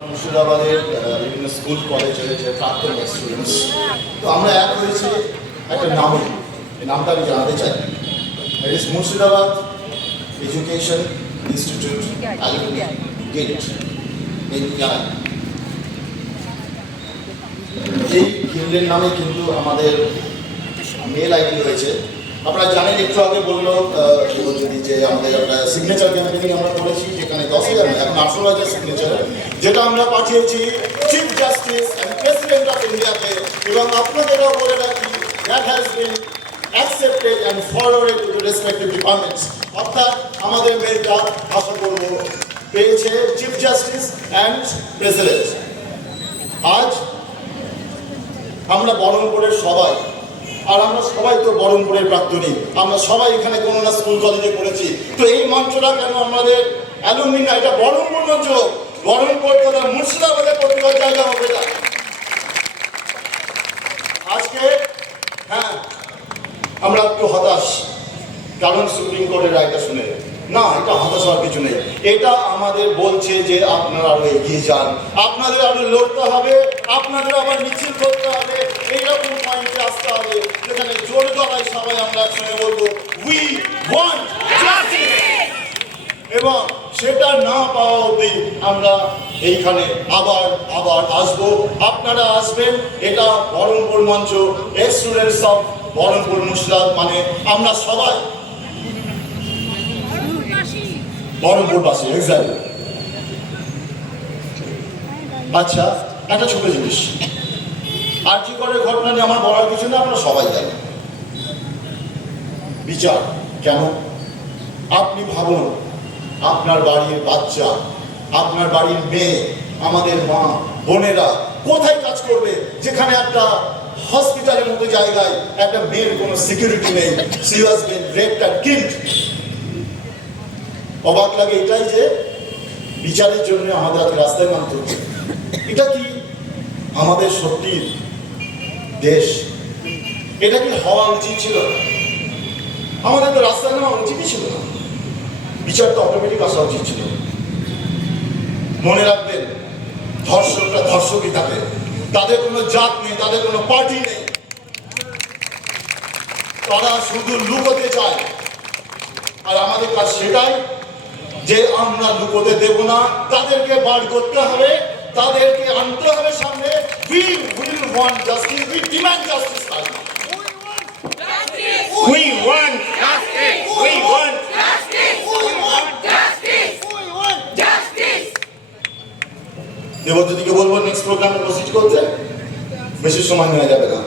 মুর্শিদাবাদের বিভিন্ন স্কুল কলেজের যে প্রাক্তন স্টুডেন্টস, তো আমরা এক হয়েছি একটা নামে। এই নামটা আমি জানাতে চাই। It is Murshidabad Education Institute Alumni get in ইয়ান। এই গিল্ডের নামে কিন্তু আমাদের মেল আইডি রয়েছে। আপনারা জানেন, একটু আগে বললো যদি যে আমাদের একটা সিগনেচার ক্যাম্পেইনিং আমরা করেছি, যেখানে 10,000 এখন 18,000 সিগনেচার, যেটা আমরা পাঠিয়েছি chief justice and president of ইন্ডিয়াকে। এবং আপনাদেরও বলে রাখি, that has been accepted and forwarded to the respective departments. অর্থাৎ আমাদের মেলটা আশা করব পেয়েছে চিফ জাস্টিস অ্যান্ড প্রেসিডেন্ট। আজ আমরা বহরমপুরের সবাই, আর আমরা সবাই তো বহরমপুরের প্রাক্তনী, আমরা সবাই এখানে কোনো না স্কুল কলেজে পড়েছি। তো এই মঞ্চটা কেন আমাদের অ্যালুমনি না, এটা বহরমপুর মঞ্চ। বহরমপুর তথা মুর্শিদাবাদের প্রতিবার জায়গা হবে না। আজকে হ্যাঁ আমরা একটু হতাশ, কারণ সুপ্রিম কোর্টের রায়টা শুনে না, এটা হতাশ হওয়ার কিছু নেই। এটা আমাদের বলছে যে আপনারা আরো এগিয়ে যান, আপনাদের আরো লড়তে হবে, আপনাদের আবার মিছিল করতে হবে, এইরকম পয়েন্টে আসতে হবে যেখানে জোর গলায় সবাই আমরা শুনে বলবো উই ওয়ান্ট জাস্টিস। এবং সেটা না পাওয়া অবধি আমরা এইখানে আবার আসবো, আপনারা আসবেন। এটা বহরমপুর মঞ্চ, স্টুডেন্টস অফ বহরমপুর মুর্শিদাবাদ, মানে আমরা সবাই বহরমপুরবাসী। এক্স্যাক্টলি। আচ্ছা, একটা ছোট জিনিস, আরজি করের ঘটনা নিয়ে আমার বলার কিছু না, আপনারা সবাই জানেন। বিচার কেন? আপনি ভাবুন, আপনার বাড়ির বাচ্চা, আপনার বাড়ির মেয়ে, আমাদের মা বোনেরা কোথায় কাজ করবে, যেখানে একটা হসপিটালের মতো জায়গায় একটা মেয়ের কোনো সিকিউরিটি নেই। She was been raped and killed. অবাক লাগে এটাই যে বিচারের জন্য আমাদের আজকে রাস্তায় নামতে হচ্ছে। এটা কি আমাদের সত্যি দেশ? এটা কি হওয়া উচিত ছিল? আমাদের তো রাস্তায় নামা উচিতই ছিল না, বিচার তো অটোমেটিক আসা উচিত ছিল। মনে রাখবেন, ধর্ষকরা ধর্ষকই থাকে, তাদের কোনো জাত নেই, তাদের কোনো পার্টি নেই, তারা শুধু লুকোতে চায়। আর আমাদের কাজ সেটাই যে আমরা লুকোতে দেব না, তাদেরকে বার করতে হবে, তাদেরকে আনতে হবে সামনে। We will want justice, we demand justice. We want justice. We want justice. We want justice. We want justice. দেবজ্যোতিকে বলবো নেক্সট প্রোগ্রামে প্রসিড করতে, বেশি সময় নেওয়া যাবে না।